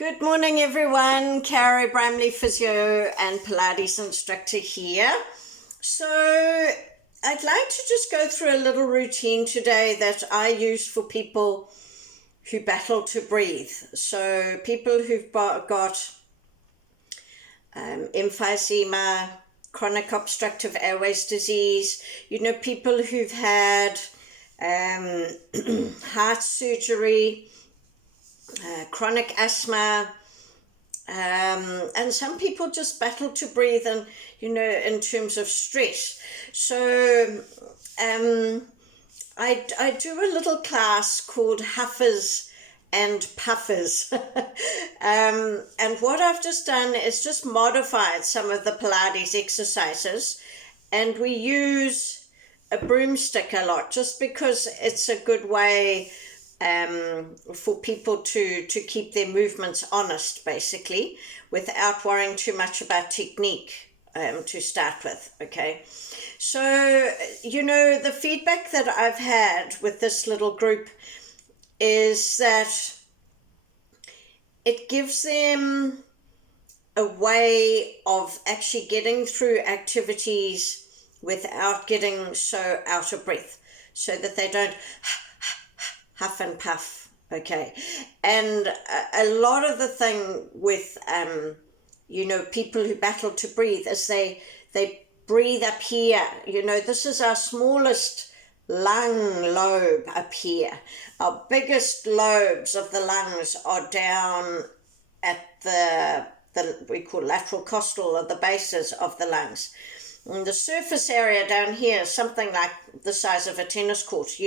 Good morning, everyone. Carrie Bramley, physio and Pilates instructor here. So I'd like to just go through a little routine today that I use for people who battle to breathe. So people who've got emphysema, chronic obstructive airways disease, people who've had heart surgery, chronic asthma, and some people just battle to breathe and, in terms of stress. So I do a little class called Huffers and Puffers. And what I've just done is just modified some of the Pilates exercises, and we use a broomstick a lot just because it's a good way for people to keep their movements honest, basically, without worrying too much about technique to start with, okay? So, the feedback that I've had with this little group is that it gives them a way of actually getting through activities without getting so out of breath, so that they don't huff and puff, okay? And a lot of the thing with, people who battle to breathe is they breathe up here. This is our smallest lung lobe up here. Our biggest lobes of the lungs are down at the we call lateral costal, or the bases of the lungs. And the surface area down here is something like the size of a tennis court.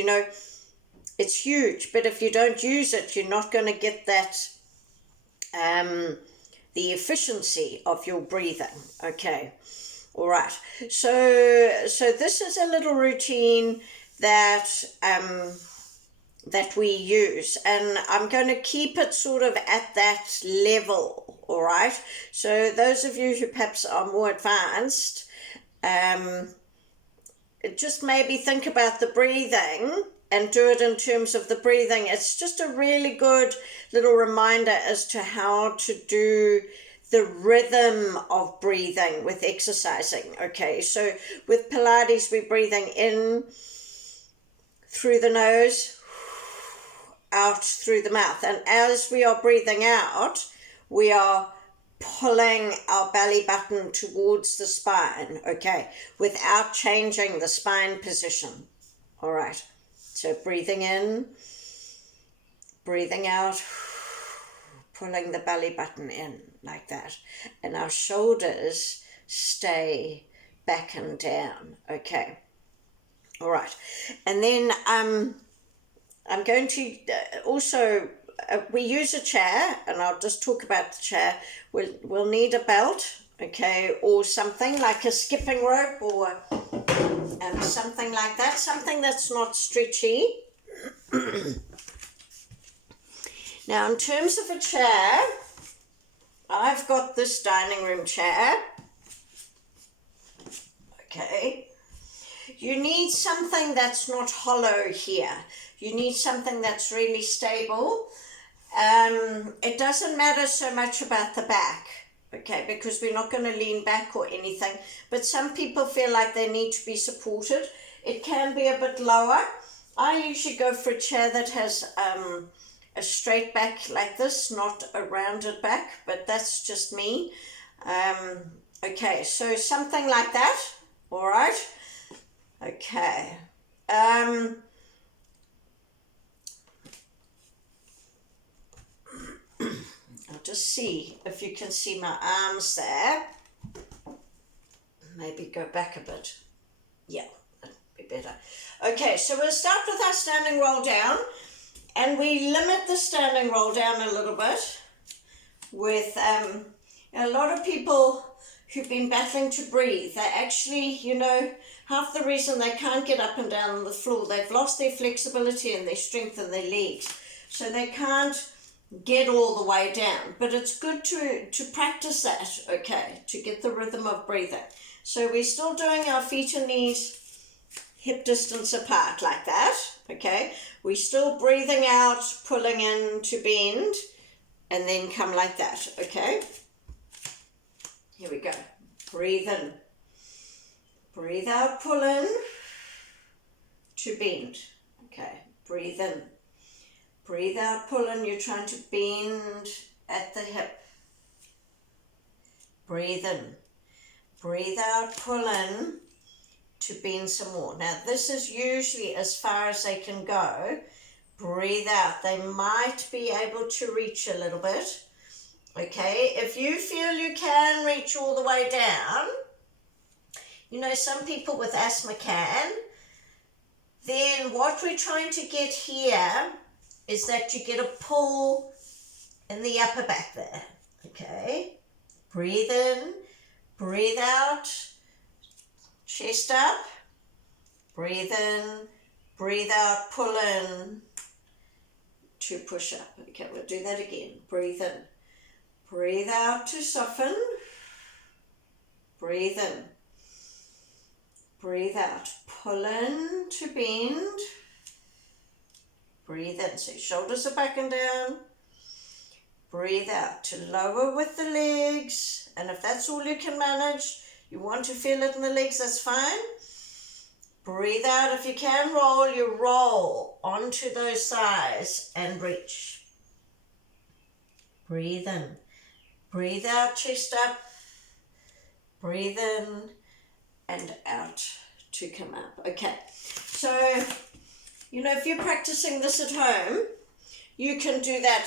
It's huge, but if you don't use it, you're not going to get that, the efficiency of your breathing, okay? All right, so this is a little routine that we use, and I'm going to keep it sort of at that level, all right? So those of you who perhaps are more advanced, just maybe think about the breathing and do it in terms of the breathing. It's just a really good little reminder as to how to do the rhythm of breathing with exercising, okay? So with Pilates, we're breathing in through the nose, out through the mouth. And as we are breathing out, we are pulling our belly button towards the spine, okay, without changing the spine position, all right? So breathing in, breathing out, pulling the belly button in like that. And our shoulders stay back and down, okay? All right. And then I'm going to also, we use a chair, and I'll just talk about the chair. We'll need a belt, okay, or something like a skipping rope, or something like that, something that's not stretchy. Now, in terms of a chair, I've got this dining room chair, okay. You need something that's not hollow here. You need something that's really stable. It doesn't matter so much about the back, okay, because we're not going to lean back or anything, but some people feel like they need to be supported. It can be a bit lower. I usually go for a chair that has a straight back like this, not a rounded back, but that's just me. Okay, so something like that, all right? Okay. I'll just see if you can see my arms there. Maybe go back a bit. Yeah, that'd be better. Okay, so we'll start with our standing roll down, and we limit the standing roll down a little bit with a lot of people who've been battling to breathe. They actually, half the reason they can't get up and down on the floor, they've lost their flexibility and their strength in their legs. So they can't get all the way down. But it's good to practice that, okay, to get the rhythm of breathing. So we're still doing our feet and knees hip distance apart like that, okay? We're still breathing out, pulling in to bend, and then come like that, okay? Here we go. Breathe in. Breathe out, pull in to bend. Okay, breathe in. Breathe out, pull in. You're trying to bend at the hip. Breathe in. Breathe out, pull in to bend some more. Now, this is usually as far as they can go. Breathe out. They might be able to reach a little bit. Okay, if you feel you can reach all the way down, you know, some people with asthma can, then what we're trying to get here is that you get a pull in the upper back there. Okay, breathe in, breathe out, chest up, breathe in, breathe out, pull in to push up. Okay, we'll do that again. Breathe in, breathe out to soften, breathe in, breathe out, pull in to bend, breathe in, so shoulders are back and down, breathe out to lower with the legs, and if that's all you can manage, you want to feel it in the legs, that's fine. Breathe out. If you can roll, you roll onto those thighs and reach. Breathe in. Breathe out, chest up. Breathe in and out to come up. Okay, so, you know, if you're practicing this at home, you can do that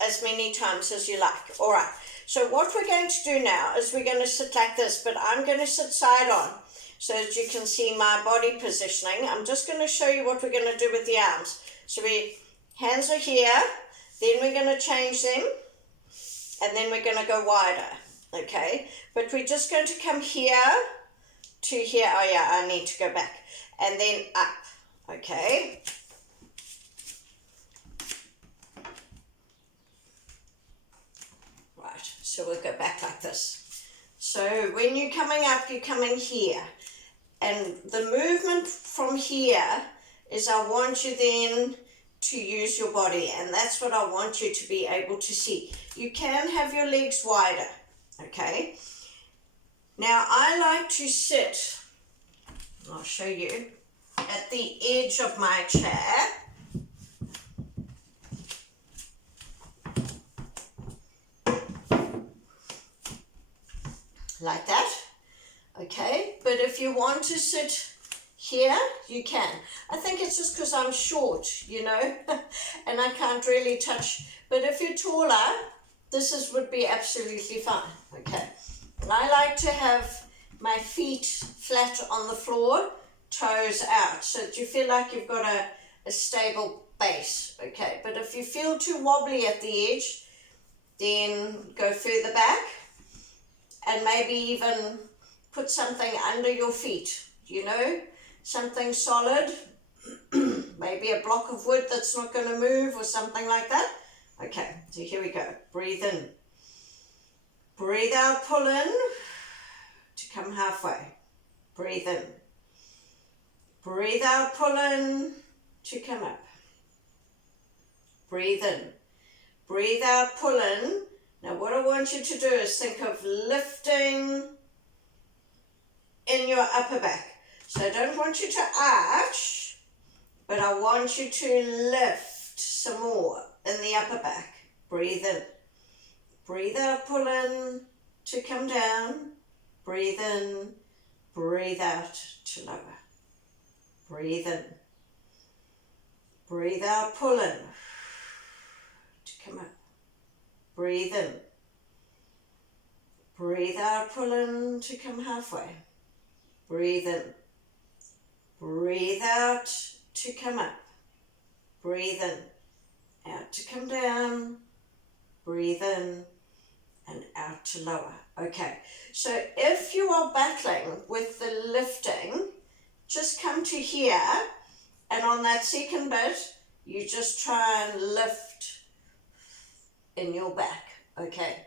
as many times as you like. All right, so what we're going to do now is we're going to sit like this, but I'm going to sit side on so that you can see my body positioning. I'm just going to show you what we're going to do with the arms. So hands are here, then we're going to change them, and then we're going to go wider, okay? But we're just going to come here to here. Oh yeah, I need to go back. And then up, okay? Right, so we'll go back like this. So when you're coming up, you're coming here. And the movement from here is I want you then to use your body, and that's what I want you to be able to see. You can have your legs wider, okay? Now I like to sit, I'll show you, at the edge of my chair. Like that. Okay, but if you want to sit here, you can. I think it's just because I'm short, you know, and I can't really touch. But if you're taller, this would be absolutely fine. Okay, and I like to have my feet flat on the floor, toes out, so that you feel like you've got a stable base. Okay, but if you feel too wobbly at the edge, then go further back and maybe even put something under your feet, you know, something solid, maybe a block of wood that's not going to move or something like that. Okay, so here we go. Breathe in. Breathe out, pull in to come halfway. Breathe in. Breathe out, pull in to come up. Breathe in. Breathe out, pull in. Now what I want you to do is think of lifting in your upper back. So I don't want you to arch, but I want you to lift some more in the upper back. Breathe in. Breathe out, pull in to come down. Breathe in. Breathe out to lower. Breathe in. Breathe out, pull in to come up. Breathe in. Breathe out, pull in to come halfway. Breathe in. Breathe out to come up. Breathe in. Out to come down. Breathe in and out to lower. Okay, so if you are battling with the lifting, just come to here, and on that second bit, you just try and lift in your back, okay?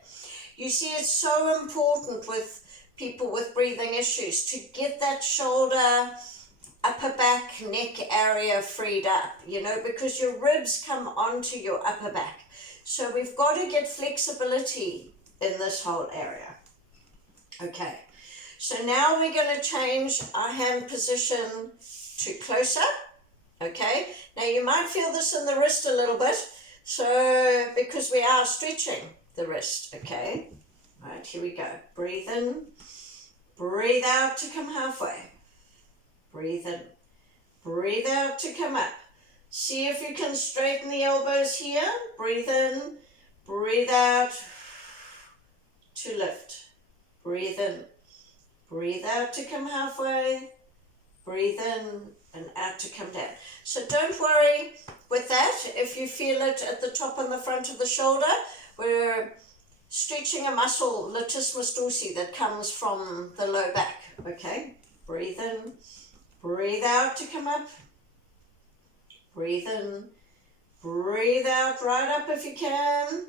You see, it's so important with people with breathing issues to get that shoulder, upper back, neck area freed up, you know, because your ribs come onto your upper back. So we've got to get flexibility in this whole area. Okay, so now we're going to change our hand position to closer. Okay, now you might feel this in the wrist a little bit, so because we are stretching the wrist. Okay, right, here we go. Breathe in, breathe out to come halfway. Breathe in, breathe out to come up. See if you can straighten the elbows here. Breathe in, breathe out to lift. Breathe in, breathe out to come halfway. Breathe in and out to come down. So don't worry with that. If you feel it at the top and the front of the shoulder, we're stretching a muscle, latissimus dorsi, that comes from the low back. Okay, breathe in, breathe out to come up. Breathe in, breathe out, right up if you can.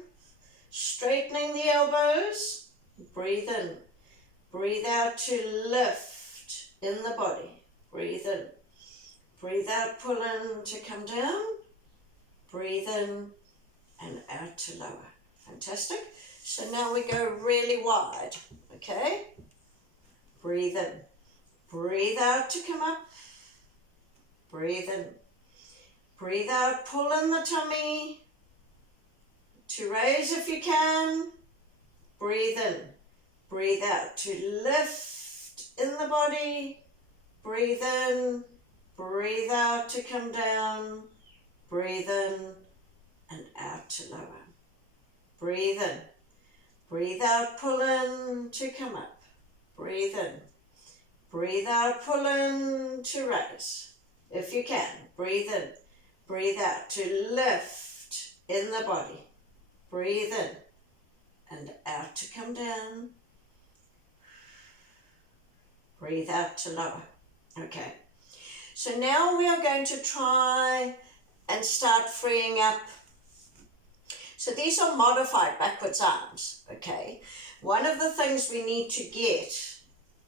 Straightening the elbows. Breathe in, breathe out to lift in the body. Breathe in, breathe out, pull in to come down. Breathe in and out to lower. Fantastic. So now we go really wide. Okay? Breathe in, breathe out to come up. Breathe in, breathe out, pull in the tummy to raise if you can. Breathe in, breathe out to lift in the body. Breathe in, breathe out to come down. Breathe in and out to lower. Breathe in, breathe out, pull in to come up. Breathe in, breathe out, pull in to raise. If you can, breathe in, breathe out to lift in the body. Breathe in and out to come down. Breathe out to lower. Okay. So now we are going to try and start freeing up. So these are modified backwards arms. Okay. One of the things we need to get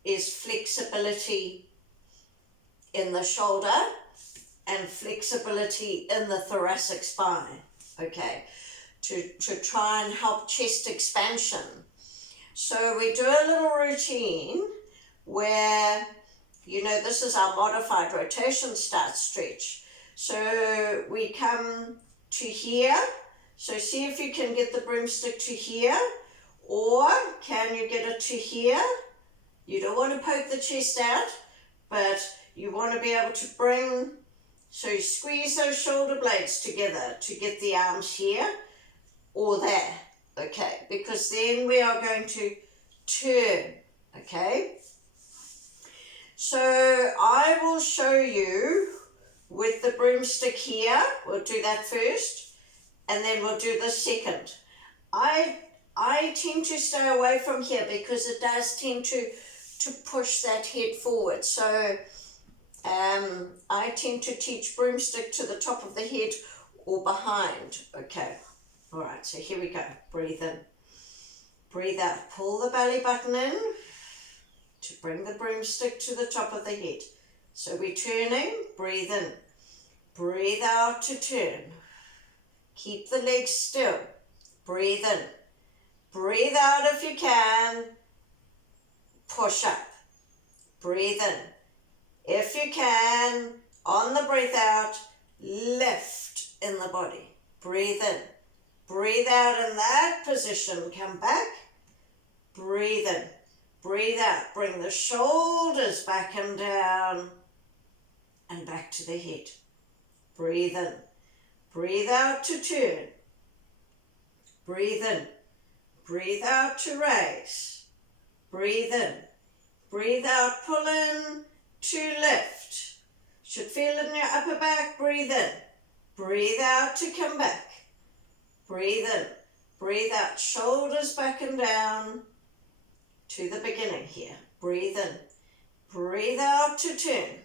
is flexibility in the shoulder and flexibility in the thoracic spine. Okay. To try and help chest expansion. So we do a little routine where, you know, this is our modified rotation start stretch. So we come to here. So see if you can get the broomstick to here, or can you get it to here? You don't want to poke the chest out, but you want to be able to bring, so you squeeze those shoulder blades together to get the arms here or there, okay? Because then we are going to turn, okay? So I will show you with the broomstick here. We'll do that first, and then we'll do the second. I tend to stay away from here because it does tend to push that head forward. So I tend to teach broomstick to the top of the head or behind. Okay, all right, so here we go. Breathe in, breathe out, pull the belly button in to bring the broomstick to the top of the head. So we're turning, breathe in, breathe out to turn. Keep the legs still, breathe in, breathe out if you can, push up, breathe in. If you can, on the breath out, lift in the body. Breathe in, breathe out in that position, come back, breathe in, breathe out, bring the shoulders back and down and back to the head. Breathe in, breathe out to turn, breathe in, breathe out to raise, breathe in, breathe out, pull in to lift. Should feel it in your upper back, breathe in, breathe out to come back, breathe in, breathe out, shoulders back and down to the beginning here. Breathe in, breathe out to turn,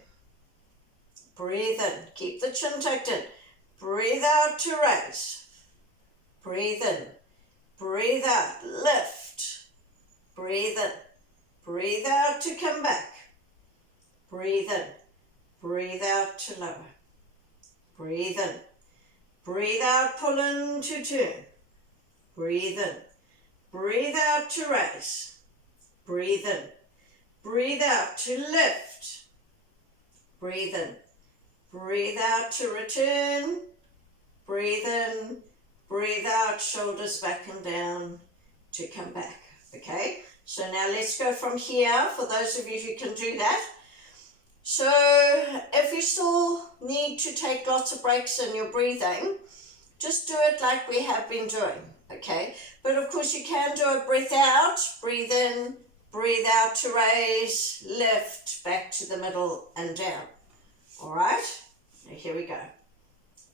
breathe in, keep the chin tucked in, breathe out to raise, breathe in, breathe out, lift, breathe in, breathe out to come back, breathe in, breathe out to lower, breathe in, breathe out, pull in to turn, breathe in, breathe out to raise, breathe in, breathe out to lift, breathe in, breathe out to return, breathe in, breathe out, shoulders back and down to come back, okay? So now let's go from here for those of you who can do that. So if you still need to take lots of breaks in your breathing, just do it like we have been doing, okay? But of course you can do a breath out, breathe in, breathe out to raise, lift, back to the middle and down. All right, now here we go.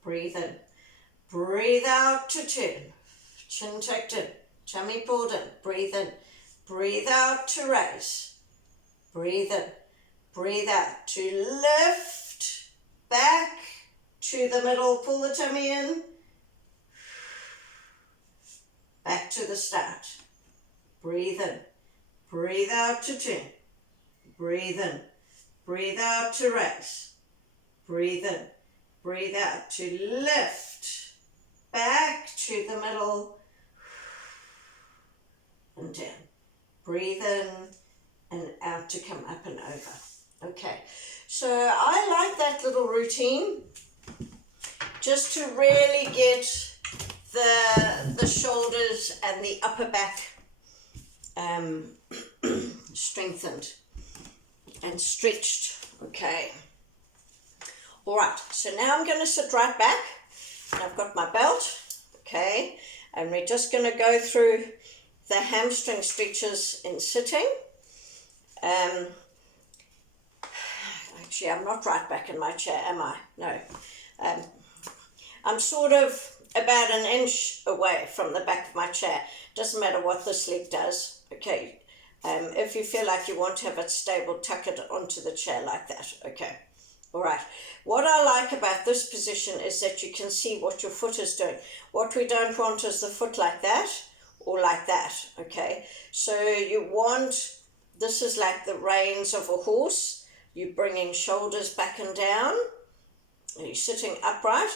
Breathe in, breathe out to turn, chin tucked in, tummy pulled in, breathe in, breathe out to raise, breathe in, breathe out to lift, back to the middle, pull the tummy in, back to the start. Breathe in, breathe out to turn, breathe in, breathe out to raise, breathe in, breathe out to lift, back to the middle and down. Breathe in and out to come up and over. Okay, so I like that little routine just to really get the shoulders and the upper back strengthened and stretched. Okay. All right, so now I'm going to sit right back and I've got my belt, okay, and we're just going to go through the hamstring stretches in sitting. Actually, I'm not right back in my chair, am I? No. I'm sort of about an inch away from the back of my chair. Doesn't matter what this leg does, okay. If you feel like you want to have it stable, tuck it onto the chair like that, okay. All right, what I like about this position is that you can see what your foot is doing. What we don't want is the foot like that or like that, okay? So you want, this is like the reins of a horse. You're bringing shoulders back and down, and you're sitting upright,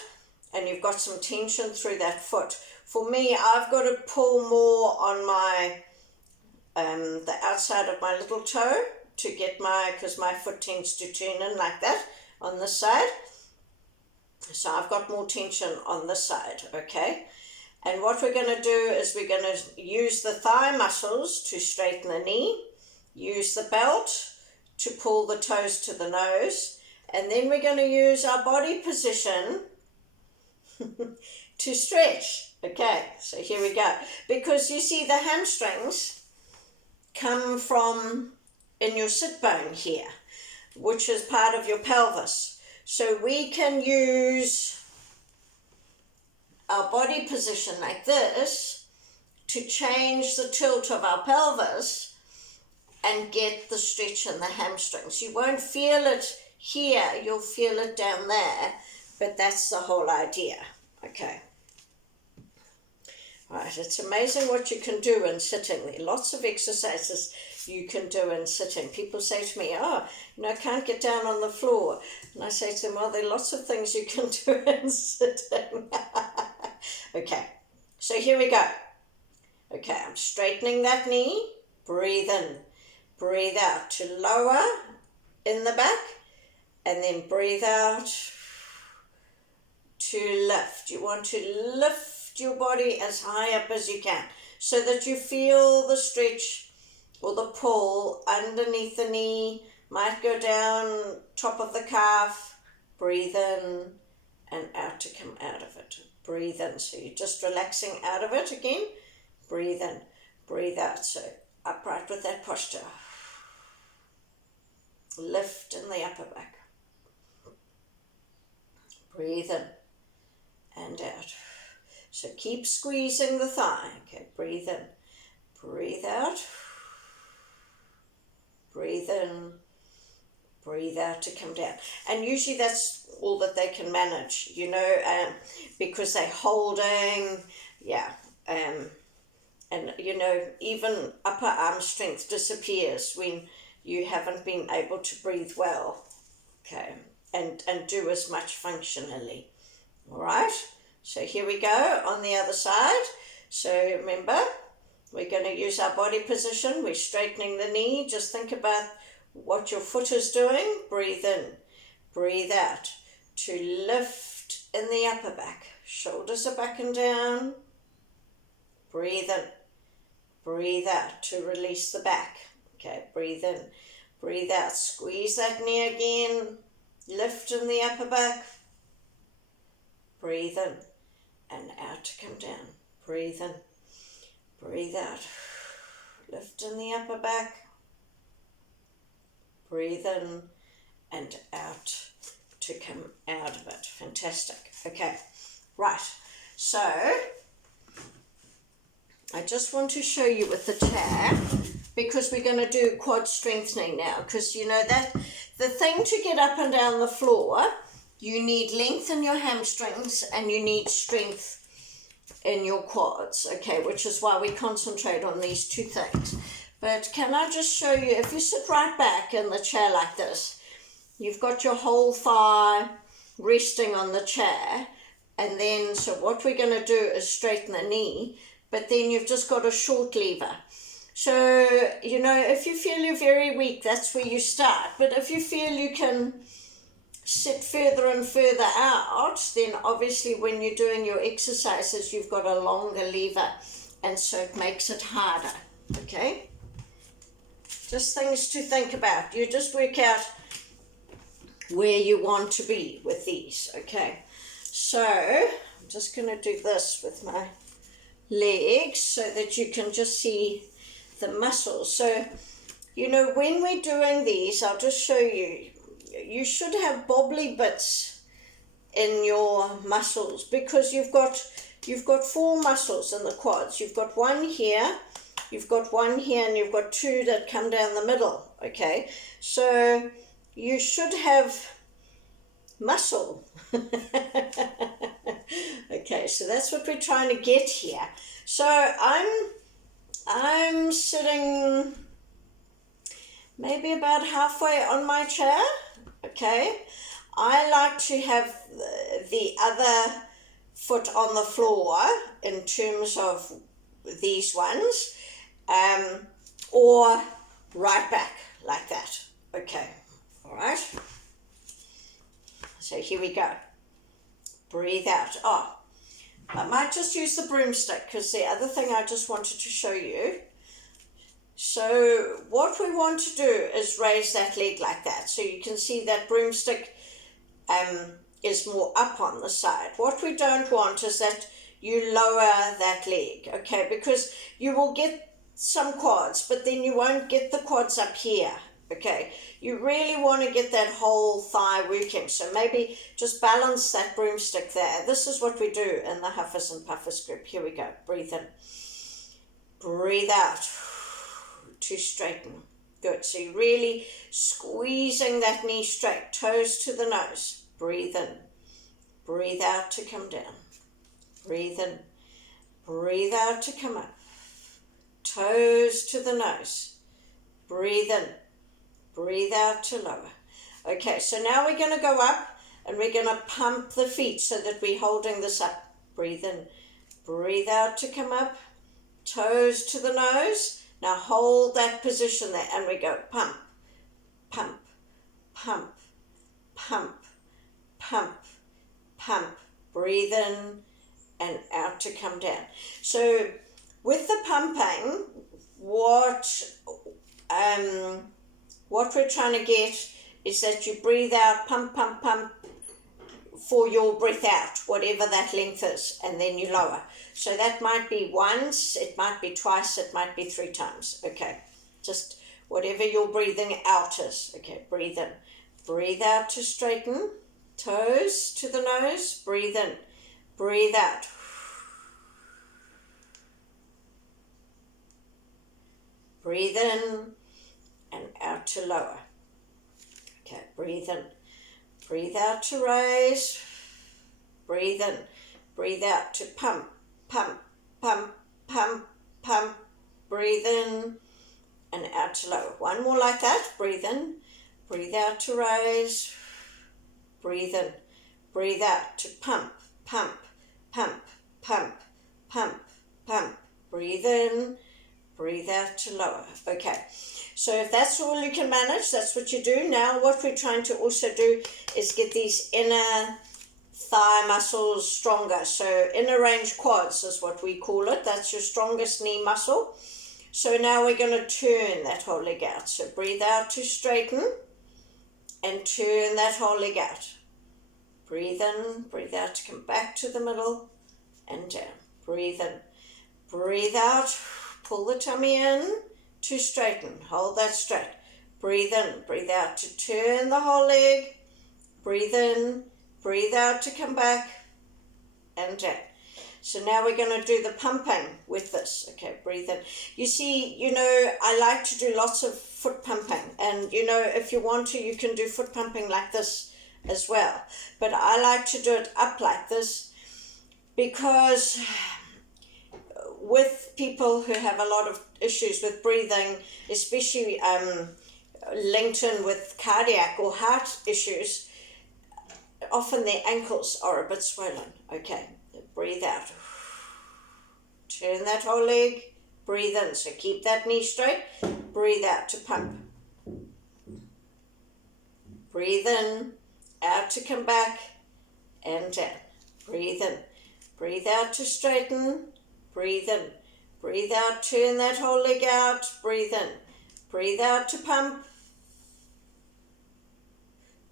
and you've got some tension through that foot. For me, I've got to pull more on my, the outside of my little toe to get because my foot tends to turn in like that on this side. So I've got more tension on this side, okay? And what we're going to do is we're going to use the thigh muscles to straighten the knee, use the belt to pull the toes to the nose, and then we're going to use our body position to stretch. Okay, so here we go. Because you see the hamstrings come from in your sit bone here, which is part of your pelvis. So we can use our body position like this to change the tilt of our pelvis and get the stretch in the hamstrings. You won't feel it here, you'll feel it down there, but that's the whole idea, okay? Right, it's amazing what you can do in sitting. There are lots of exercises you can do in sitting. People say to me, I can't get down on the floor. And I say to them, well, there are lots of things you can do in sitting. Okay, so here we go. Okay, I'm straightening that knee. Breathe in, breathe out to lower in the back, and then breathe out to lift. You want to lift your body as high up as you can so that you feel the stretch or the pull underneath the knee. Might go down top of the calf. Breathe in and out to come out of it. Breathe in, so you're just relaxing out of it again. Breathe in, breathe out, so upright with that posture. Lift in the upper back. Breathe in and out. So keep squeezing the thigh. Okay, breathe in, breathe out. Breathe in, breathe out to come down. And usually that's all that they can manage, because they're holding, and even upper arm strength disappears when you haven't been able to breathe well, okay, and do as much functionally. All right, so here we go on the other side. So remember, we're going to use our body position. We're straightening the knee. Just think about what your foot is doing. Breathe in, breathe out to lift in the upper back. Shoulders are back and down. Breathe in, breathe out to release the back. Okay, breathe in, breathe out. Squeeze that knee again. Lift in the upper back. Breathe in and out to come down. Breathe in, breathe out. Lift in the upper back. Breathe in and out to come out of it. Fantastic. Okay, right. So I just want to show you with the chair, because we're going to do quad strengthening now, because you know that the thing to get up and down the floor, you need length in your hamstrings and you need strength in your quads, okay, which is why we concentrate on these two things. But can I just show you, if you sit right back in the chair like this, you've got your whole thigh resting on the chair, and then, so what we're going to do is straighten the knee, but then you've just got a short lever. So, you know, if you feel you're very weak, that's where you start. But if you feel you can sit further and further out, then obviously when you're doing your exercises, you've got a longer lever, and so it makes it harder, okay? Just things to think about. You just work out where you want to be with these, okay? So I'm just going to do this with my legs so that you can just see the muscles. So, you know, when we're doing these, I'll just show you, you should have bobbly bits in your muscles, because you've got 4 muscles in the quads. You've got one here, you've got one here, and you've got 2 that come down the middle, okay? So you should have muscle. Okay, so that's what we're trying to get here. So I'm sitting maybe about halfway on my chair, okay? I like to have the other foot on the floor in terms of these ones, or right back like that, okay? All right, so here we go. Breathe out. Oh, I might just use the broomstick, because the other thing I just wanted to show you. So what we want to do is raise that leg like that. So you can see that broomstick is more up on the side. What we don't want is that you lower that leg, okay? Because you will get some quads, but then you won't get the quads up here, okay? You really want to get that whole thigh working. So maybe just balance that broomstick there. This is what we do in the Huffers and Puffers group. Here we go. Breathe in. Breathe out to straighten. Good. So you're really squeezing that knee straight. Toes to the nose. Breathe in. Breathe out to come down. Breathe in. Breathe out to come up. Toes to the nose. Breathe in. Breathe out to lower. Okay, so now we're going to go up and we're going to pump the feet so that we're holding this up. Breathe in. Breathe out to come up. Toes to the nose. Now hold that position there, and we go pump, pump, pump, pump, pump, pump. Breathe in and out to come down. So with the pumping, what we're trying to get is that you breathe out, pump, pump, pump, for your breath out, whatever that length is, and then you lower. So that might be once, it might be twice, it might be 3 times. Okay, just whatever your breathing out is. Okay, breathe in. Breathe out to straighten. Toes to the nose. Breathe in. Breathe out. Breathe in and out to lower. Okay, breathe in. Breathe out to raise. Breathe in. Breathe out to pump, pump, pump, pump, pump. Breathe in and out to lower. One more like that. Breathe in. Breathe out to raise. Breathe in. Breathe out to pump, pump, pump, pump, pump. pump. Breathe in, breathe out to lower. Okay, so if that's all you can manage, that's what you do. Now what we're trying to also do is get these inner thigh muscles stronger. So inner range quads is what we call it. That's your strongest knee muscle. So now we're going to turn that whole leg out. So breathe out to straighten and turn that whole leg out. Breathe in, breathe out to come back to the middle and down. Breathe in, breathe out, pull the tummy in to straighten. Hold that straight. Breathe in, breathe out to turn the whole leg. Breathe in, breathe out to come back and down. So now we're going to do the pumping with this. Okay, breathe in. You see, I like to do lots of foot pumping. And, if you want to, you can do foot pumping like this as well. But I like to do it up like this because with people who have a lot of issues with breathing, especially linked in with cardiac or heart issues, often their ankles are a bit swollen. Okay, breathe out. Turn that whole leg. Breathe in. So keep that knee straight. Breathe out to pump. Breathe in. Out to come back and down. Breathe in. Breathe out to straighten. Breathe in. Breathe out. Turn that whole leg out. Breathe in. Breathe out to pump.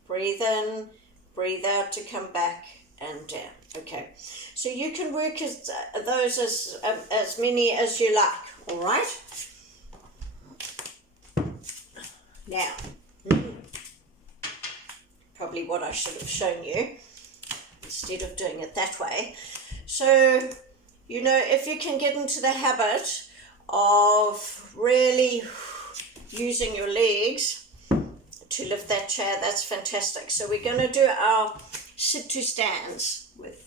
Breathe in. Breathe out to come back and down. Okay, so you can work those as many as you like, all right? Now, probably what I should have shown you instead of doing it that way. So, if you can get into the habit of really using your legs to lift that chair, that's fantastic. So we're going to do our sit to stands with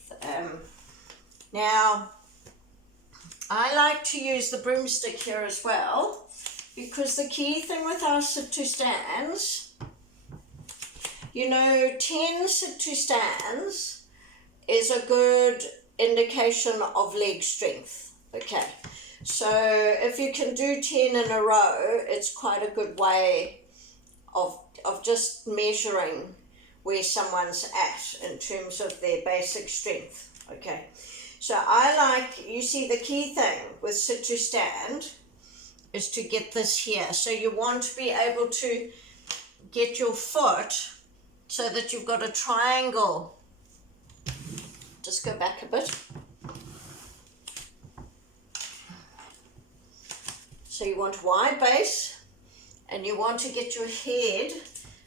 now I like to use the broomstick here as well, because the key thing with our sit to stands, 10 sit to stands is a good indication of leg strength. Okay, so if you can do 10 in a row, it's quite a good way of just measuring where someone's at in terms of their basic strength. Okay, so you see the key thing with sit to stand is to get this here. So you want to be able to get your foot so that you've got a triangle. Just go back a bit. So you want wide base and you want to get your head,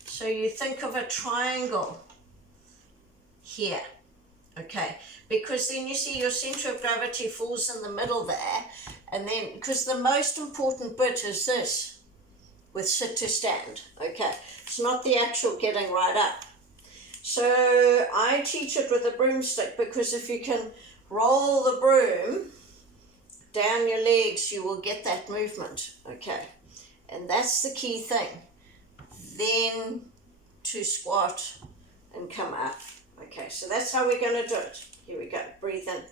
so you think of a triangle here. Okay, because then you see your center of gravity falls in the middle there, and then, because the most important bit is this with sit to stand. Okay, it's not the actual getting right up. So I teach it with a broomstick, because if you can roll the broom down your legs, you will get that movement. Okay, and that's the key thing. Then to squat and come up. Okay, so that's how we're going to do it. Here we go. Breathe in,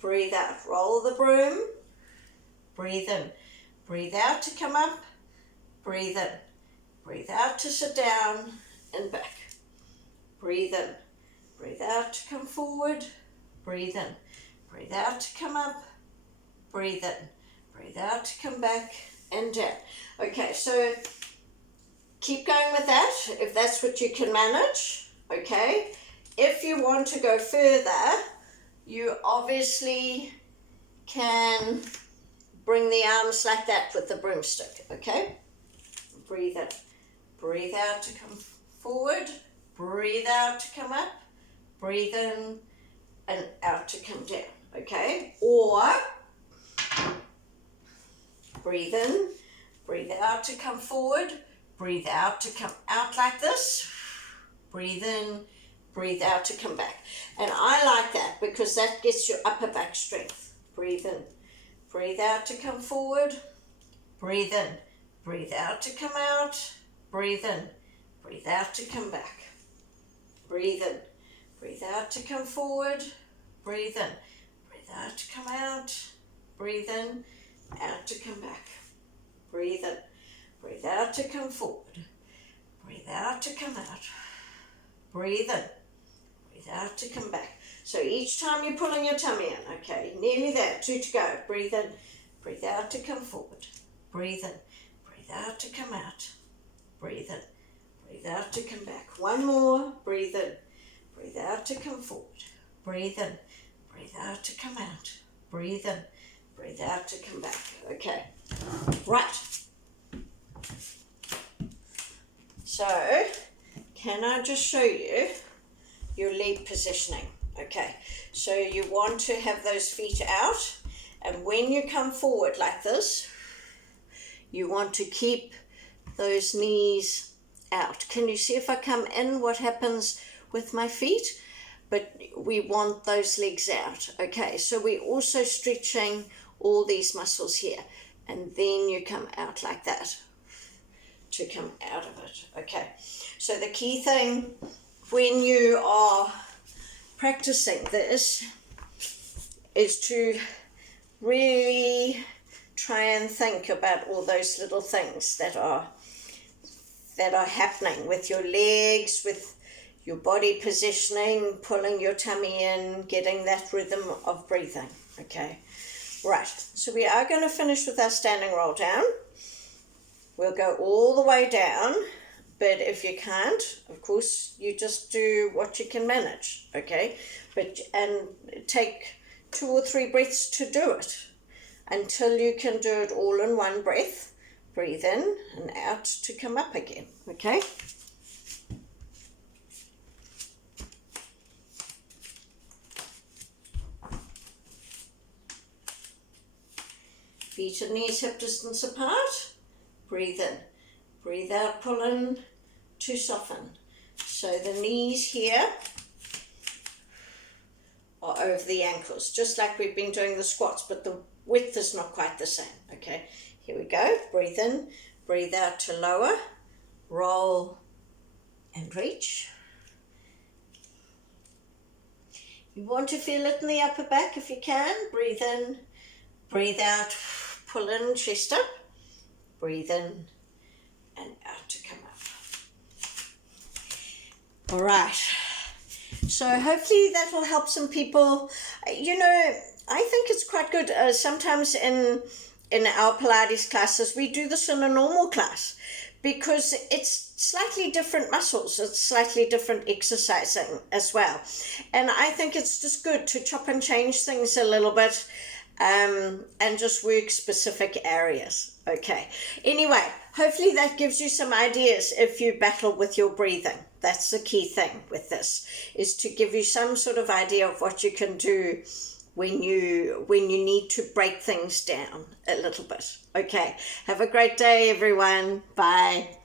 breathe out. Roll the broom. Breathe in, breathe out to come up. Breathe in, breathe out to sit down and back. Breathe in, breathe out to come forward. Breathe in, breathe out to come up. Breathe in, breathe out to come back and down. Okay, so keep going with that if that's what you can manage. Okay, if you want to go further, you obviously can bring the arms like that with the broomstick. Okay, breathe in, breathe out to come forward. Breathe out to come up. Breathe in and out to come down. Okay, or breathe in, breathe out to come forward. Breathe out to come out like this. Breathe in, breathe out to come back. And I like that because that gets your upper back strength. Breathe in, breathe out to come forward. Breathe in, breathe out to come out. Breathe in, breathe out to come back. Breathe in, breathe out to come forward. Breathe in, breathe out to come out. breathe in, out to come back. Breathe in, breathe out to come forward. Breathe out to come out. Breathe in, breathe out to come back. So each time you're pulling your tummy in, okay, nearly there, 2 to go. Breathe in, breathe out to come forward. Breathe in, breathe out to come out. Breathe in, breathe out to come back. 1 more, breathe in, breathe out to come forward. Breathe in, breathe out to come out. Breathe in, breathe out to come back. Okay, right. So, can I just show you your leg positioning? Okay, so you want to have those feet out, and when you come forward like this, you want to keep those knees out. Can you see if I come in what happens with my feet? But we want those legs out. Okay, so we're also stretching all these muscles here, and then you come out like that to come out of it. Okay, so the key thing when you are practicing this is to really try and think about all those little things that are happening with your legs, with your body positioning, pulling your tummy in, getting that rhythm of breathing. Okay, right, so we are going to finish with our standing roll down. We'll go all the way down, but if you can't, of course, you just do what you can manage, okay? And take 2 or 3 breaths to do it until you can do it all in one breath. Breathe in and out to come up again, okay? Feet and knees hip distance apart. Breathe in. Breathe out, pull in to soften. So the knees here are over the ankles, just like we've been doing the squats, but the width is not quite the same, okay? Here we go. Breathe in, breathe out to lower, roll and reach. You want to feel it in the upper back if you can. Breathe in, breathe out, pull in, chest up. Breathe in and out to come up. All right. So hopefully that will help some people. You know, I think it's quite good. Sometimes in our Pilates classes, we do this in a normal class because it's slightly different muscles. It's slightly different exercising as well. And I think it's just good to chop and change things a little bit and just work specific areas. Okay. Anyway, hopefully that gives you some ideas if you battle with your breathing. That's the key thing with this, is to give you some sort of idea of what you can do when you need to break things down a little bit. Okay. Have a great day, everyone. Bye.